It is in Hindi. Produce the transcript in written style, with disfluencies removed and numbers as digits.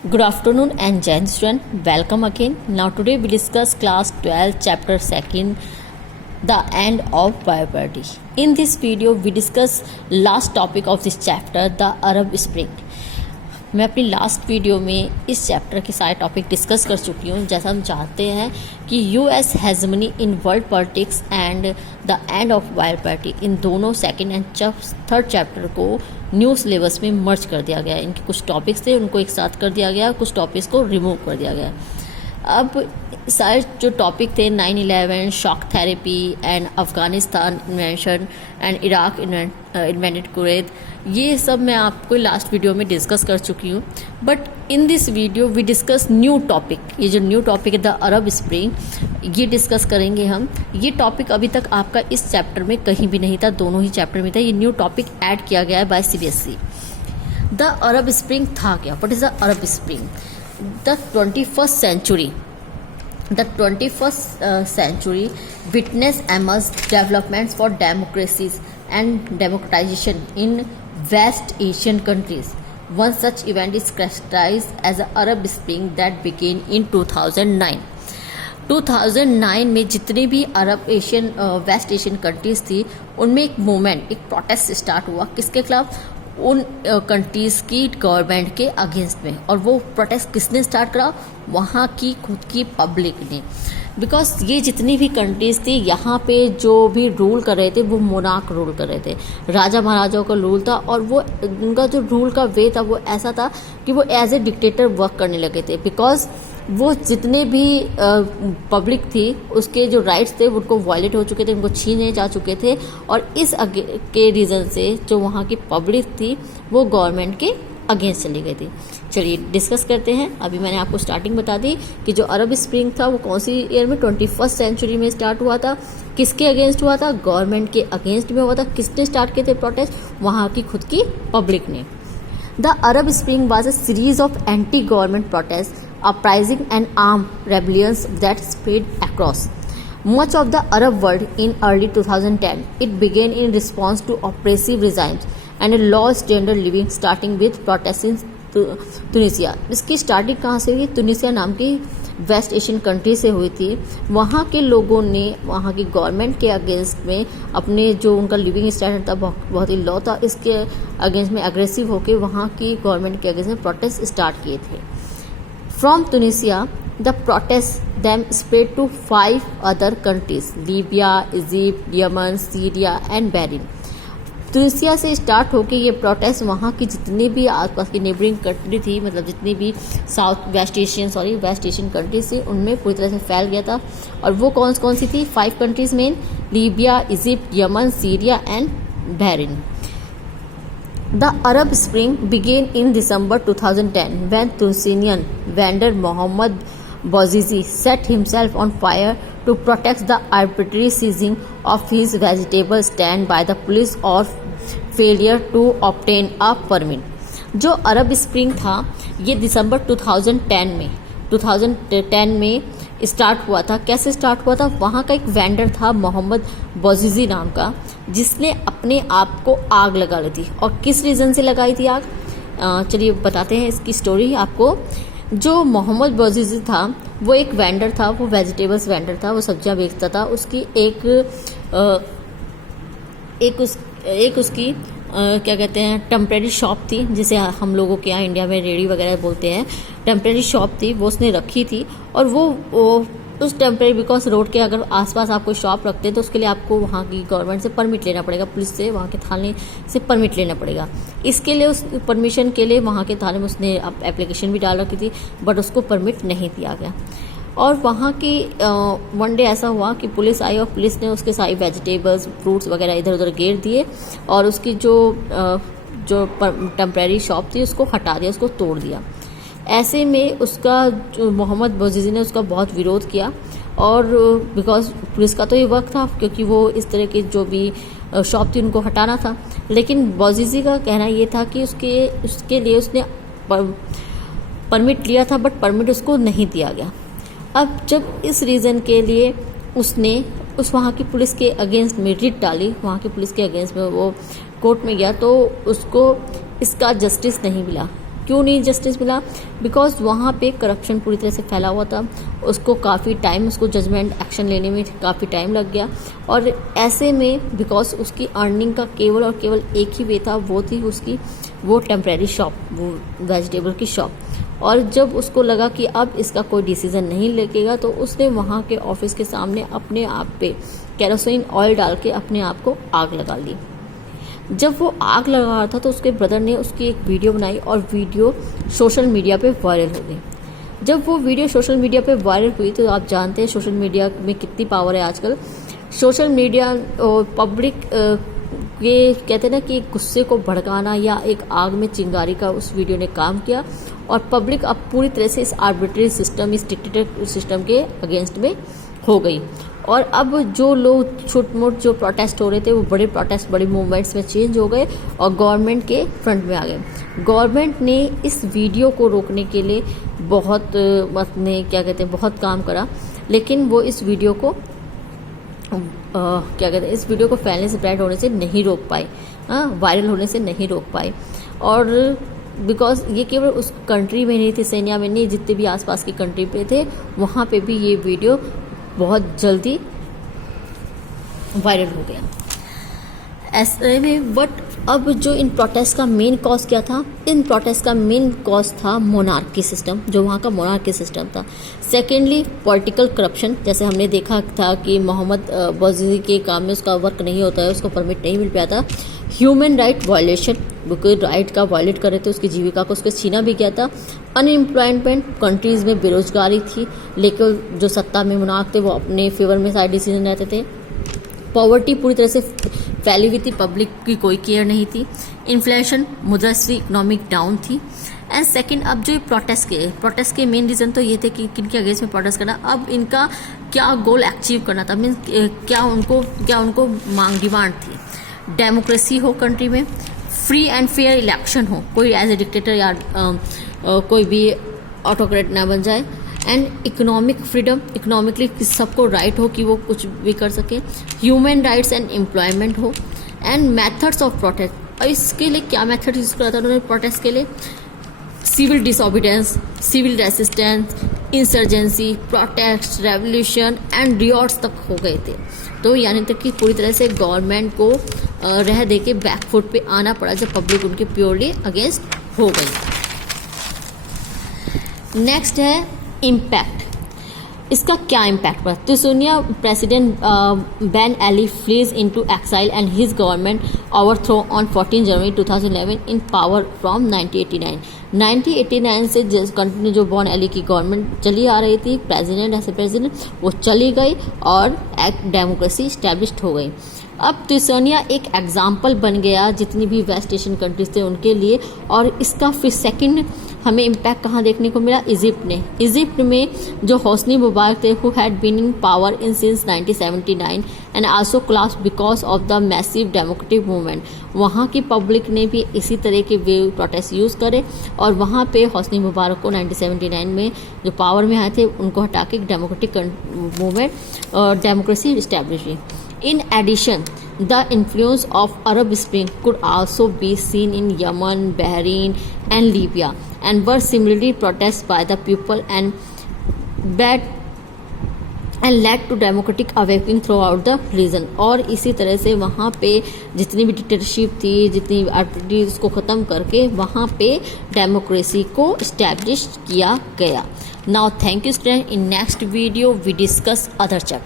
Good afternoon and gentlemen, welcome again. Now today we discuss class 12 chapter 2, the end of poverty. In this video we discuss last topic of this chapter, the Arab Spring. मैं अपनी लास्ट वीडियो में इस चैप्टर के सारे टॉपिक डिस्कस कर चुकी हूँ। जैसा हम चाहते हैं कि US hegemony in world politics and the end of poverty, इन दोनों सेकंड एंड थर्ड चैप्टर को न्यू सिलेबस में मर्ज कर दिया गया। इनके कुछ टॉपिक्स थे उनको एक साथ कर दिया गया, कुछ टॉपिक्स को रिमूव कर दिया गया। अब सारे जो टॉपिक थे 9/11, shock therapy and Afghanistan invention and Iraq invented Kuwait, ये सब मैं आपको लास्ट वीडियो में डिस्कस कर चुकी हूँ। But in this video we discuss new topic. ये जो न्यू टॉपिक है द अरब स्प्रिंग, ये डिस्कस करेंगे हम। ये टॉपिक अभी तक आपका इस चैप्टर में कहीं भी नहीं था, दोनों ही चैप्टर में था। ये न्यू टॉपिक ऐड किया गया है by CBSE। The Arab spring था क्या? What is the Arab spring? The 21st century witnessed immense developments for democracies and democratization in West Asian countries. One such event is characterized as the Arab Spring that began in 2009. 2009 में जितने भी वेस्ट एशियन कंट्रीज थी, उनमें एक मूवमेंट, एक प्रोटेस्ट स्टार्ट हुआ। किसके खिलाफ? उन कंट्रीज़ की गवर्नमेंट के अगेंस्ट में। और वो प्रोटेस्ट किसने स्टार्ट करा? वहाँ की खुद की पब्लिक ने। बिकॉज ये जितनी भी कंट्रीज़ थी, यहाँ पे जो भी रूल कर रहे थे वो मोनार्क रूल कर रहे थे, राजा महाराजाओं का रूल था। और वो उनका जो रूल का वे था वो ऐसा था कि वो एज ए डिक्टेटर वर्क करने लगे थे। बिकॉज वो जितने भी पब्लिक थी, उसके जो राइट्स थे उनको वायलेट हो चुके थे, उनको छीने जा चुके थे। और इस के रीज़न से जो वहाँ की पब्लिक थी वो गवर्नमेंट के अगेंस्ट चली गई थी। चलिए डिस्कस करते हैं। अभी मैंने आपको स्टार्टिंग बता दी कि जो अरब स्प्रिंग था वो कौन सी ईयर में, 21st सेंचुरी में स्टार्ट हुआ था। किसके अगेंस्ट हुआ था? गवर्नमेंट के अगेंस्ट में हुआ था। किसने स्टार्ट किए थे प्रोटेस्ट? वहाँ की खुद की पब्लिक ने। The Arab spring was a series of anti government protest, uprising and armed rebellions that spread across much of the Arab world in early 2010. It began in response to oppressive regimes and a low standard living, starting with protests in Tunisia. इसकी स्टार्टिंग कहाँ से हुई? तुनिसिया नाम की वेस्ट एशियन कंट्री से हुई थी। वहाँ के लोगों ने वहाँ की गवर्नमेंट के अगेंस्ट में अपने जो उनका लिविंग स्टैंडर्ड था बहुत ही लो था, इसके अगेंस्ट में अग्रेसिव होकर वहाँ की गवर्नमेंट के अगेंस्ट में प्रोटेस्ट स्टार्ट किए थे। From Tunisia, the protests then spread to 5 other countries: Libya, Egypt, Yemen, Syria and Bahrain. Tunisia से स्टार्ट होके ये प्रोटेस्ट वहाँ की जितनी भी आसपास की नेबरिंग कंट्री थी, मतलब जितनी भी वेस्ट एशियन कंट्रीज थी, उनमें पूरी तरह से फैल गया था। और वो कौन सी थी? 5 कंट्रीज में: Libya, Egypt, Yemen, Syria and Bahrain. The Arab Spring began in December 2010 when Tunisian vendor Mohamed Bouazizi set himself on fire to protest the arbitrary seizing of his vegetable stand by the police or failure to obtain a permit. जो अरब स्प्रिंग था ये दिसंबर 2010 में स्टार्ट हुआ था। कैसे स्टार्ट हुआ था? वहाँ का एक वेंडर था मोहम्मद बौजीजी नाम का, जिसने अपने आप को आग लगा ली थी। और किस रीज़न से लगाई थी आग? चलिए बताते हैं इसकी स्टोरी आपको। जो मोहम्मद बौजीजी था वो एक वेंडर था, वो वेजिटेबल्स वेंडर था, वो सब्जियां बेचता था। उसकी उसकी क्या कहते हैं, टेम्परेरी शॉप थी, जिसे हम लोगों के यहाँ इंडिया में रेडी वगैरह बोलते हैं। टेम्परेरी शॉप थी, वो उसने रखी थी। और वो उस टेम्परेरी, बिकॉज रोड के अगर आसपास आप कोई शॉप रखते हैं तो उसके लिए आपको वहाँ की गवर्नमेंट से परमिट लेना पड़ेगा, पुलिस से, वहाँ के थाने से परमिट लेना पड़ेगा। इसके लिए उस परमिशन के लिए वहाँ के थाने में उसने एप्लीकेशन भी डाल रखी थी, बट उसको परमिट नहीं दिया गया। और वहाँ की वन डे ऐसा हुआ कि पुलिस आई और पुलिस ने उसके सारी वेजिटेबल्स, फ्रूट्स वगैरह इधर उधर घेर दिए और उसकी जो टेम्परेरी शॉप थी उसको हटा दिया, उसको तोड़ दिया। ऐसे में उसका जो मोहम्मद बौजीजी ने उसका बहुत विरोध किया। और बिकॉज पुलिस का तो ये वर्क था, क्योंकि वो इस तरह की जो भी शॉप थी उनको हटाना था। लेकिन बौजीजी का कहना ये था कि उसके लिए उसने परमिट लिया था, बट परमिट उसको नहीं दिया गया। अब जब इस रीज़न के लिए उसने वहाँ की पुलिस के अगेंस्ट में रिट डाली, वहाँ की पुलिस के अगेंस्ट में वो कोर्ट में गया, तो उसको इसका जस्टिस नहीं मिला। क्यों नहीं जस्टिस मिला? बिकॉज वहाँ पे करप्शन पूरी तरह से फैला हुआ था, उसको काफ़ी टाइम, उसको जजमेंट एक्शन लेने में काफ़ी टाइम लग गया। और ऐसे में बिकॉज उसकी अर्निंग का केवल और केवल एक ही वे था, वो थी उसकी वो टेम्प्रेरी शॉप, वो वेजिटेबल की शॉप। और जब उसको लगा कि अब इसका कोई डिसीजन नहीं लेगा, तो उसने वहाँ के ऑफिस के सामने अपने आप पे केरोसिन ऑयल डाल के अपने आप को आग लगा ली। जब वो आग लगा रहा था तो उसके ब्रदर ने उसकी एक वीडियो बनाई और वीडियो सोशल मीडिया पे वायरल हो गई। जब वो वीडियो सोशल मीडिया पे वायरल हुई तो आप जानते हैं सोशल मीडिया में कितनी पावर है आजकल। सोशल मीडिया पब्लिक ये कहते हैं ना कि गुस्से को भड़काना या एक आग में चिंगारी का उस वीडियो ने काम किया, और पब्लिक अब पूरी तरह से इस आर्बिट्रेरी सिस्टम, इस डिक्टेटर सिस्टम के अगेंस्ट में हो गई। और अब जो लोग छोट मोट जो प्रोटेस्ट हो रहे थे वो बड़े प्रोटेस्ट, बड़े मूवमेंट्स में चेंज हो गए और गवर्नमेंट के फ्रंट में आ गए। गवर्नमेंट ने इस वीडियो को रोकने के लिए बहुत बहुत काम करा, लेकिन वो इस वीडियो को इस वीडियो को फैलने से, स्प्रेड होने से नहीं रोक पाए, वायरल होने से नहीं रोक पाए। और बिकॉज ये केवल उस कंट्री में नहीं थी, सेनिया में नहीं, जितने भी आसपास की कंट्री पे थे वहाँ पे भी ये वीडियो बहुत जल्दी वायरल हो गया। ऐसे में बट अब जो इन प्रोटेस्ट का मेन कॉज क्या था? इन प्रोटेस्ट का मेन कॉज था मोनार्की सिस्टम, जो वहाँ का मोनार्की सिस्टम था। सेकेंडली पॉलिटिकल करप्शन, जैसे हमने देखा था कि मोहम्मद बौजीदी के काम में उसका वर्क नहीं होता है, उसको परमिट नहीं मिल पाया था। ह्यूमन राइट वायलेशन, कोई राइट का वायलेट कर रहे थे, उसकी जीविका को उसको छीना भी गया था। अनएम्प्लॉयमेंट, कंट्रीज़ में बेरोजगारी थी, लेकिन जो सत्ता में मुनाक थे वो अपने फेवर में सारे डिसीजन रहते थे। पॉवर्टी पूरी तरह से फैली हुई थी, पब्लिक की कोई केयर नहीं थी। इन्फ्लेशन, मुद्रास्फीति, इकोनॉमिक डाउन थी। एंड सेकंड, अब जो प्रोटेस्ट के मेन रीज़न तो ये थे कि किनके अगेंस्ट में प्रोटेस्ट करना, अब इनका क्या गोल अचीव करना था, मीन्स क्या उनको डिमांड थी। डेमोक्रेसी हो कंट्री में, फ्री एंड फेयर इलेक्शन हो, कोई एज ए डिक्टेटर या कोई भी ऑटोक्रेट ना बन जाए। एंड इकोनॉमिक फ्रीडम, इकोनॉमिकली सबको राइट हो कि वो कुछ भी कर सके। ह्यूमन राइट्स एंड एम्प्लॉयमेंट हो। एंड मेथड्स ऑफ प्रोटेस्ट, और इसके लिए क्या मेथड यूज़ करा था उन्होंने प्रोटेस्ट के लिए? Civil disobedience, civil resistance, insurgency, protest, revolution and riots तक हो गए थे। तो यानी तक कि पूरी तरह से गवर्नमेंट को रह दे के बैकफुट पे आना पड़ा जब पब्लिक उनके प्योरली अगेंस्ट हो गई। नेक्स्ट है इम्पैक्ट। इसका क्या इम्पैक्ट पड़ा? Tunisia president Ben Ali flees into exile and his government overthrow on 14 January 2011 in power from 1989 से कंटिन्यू जो बेन अली की गवर्नमेंट चली आ रही थी, प्रेसिडेंट वो चली गई और एक डेमोक्रेसी इस्टेब्लिश्ड हो गई। अब तुनिसिया एक एग्जाम्पल बन गया जितनी भी वेस्ट एशियन कंट्रीज थे उनके लिए। और इसका फिर सेकंड हमें इम्पैक्ट कहाँ देखने को मिला? इजिप्ट में जो होस्नी मुबारक थे, who had been in power in since 1979 and also class because of the massive democratic movement, वहाँ की पब्लिक ने भी इसी तरह के वे प्रोटेस्ट यूज़ करे और वहाँ पे होस्नी मुबारक को 1979 में जो पावर में आए थे उनको हटा के डेमोक्रेटिक मूवमेंट और डेमोक्रेसी इस्टेब्लिश हुई। In addition, the influence of Arab Spring could also be seen in Yemen, Bahrain, and Libya, and were similarly protested by the people and led to democratic awakening throughout the region। और इसी तरह से वहाँ पे जितनी भी डिक्टेटरशिप थी, जितनी आर्बिट्री, उसको ख़त्म करके वहाँ पे डेमोक्रेसी को इस्टेब्लिश किया गया। Now thank you students, in next video we discuss other chapter।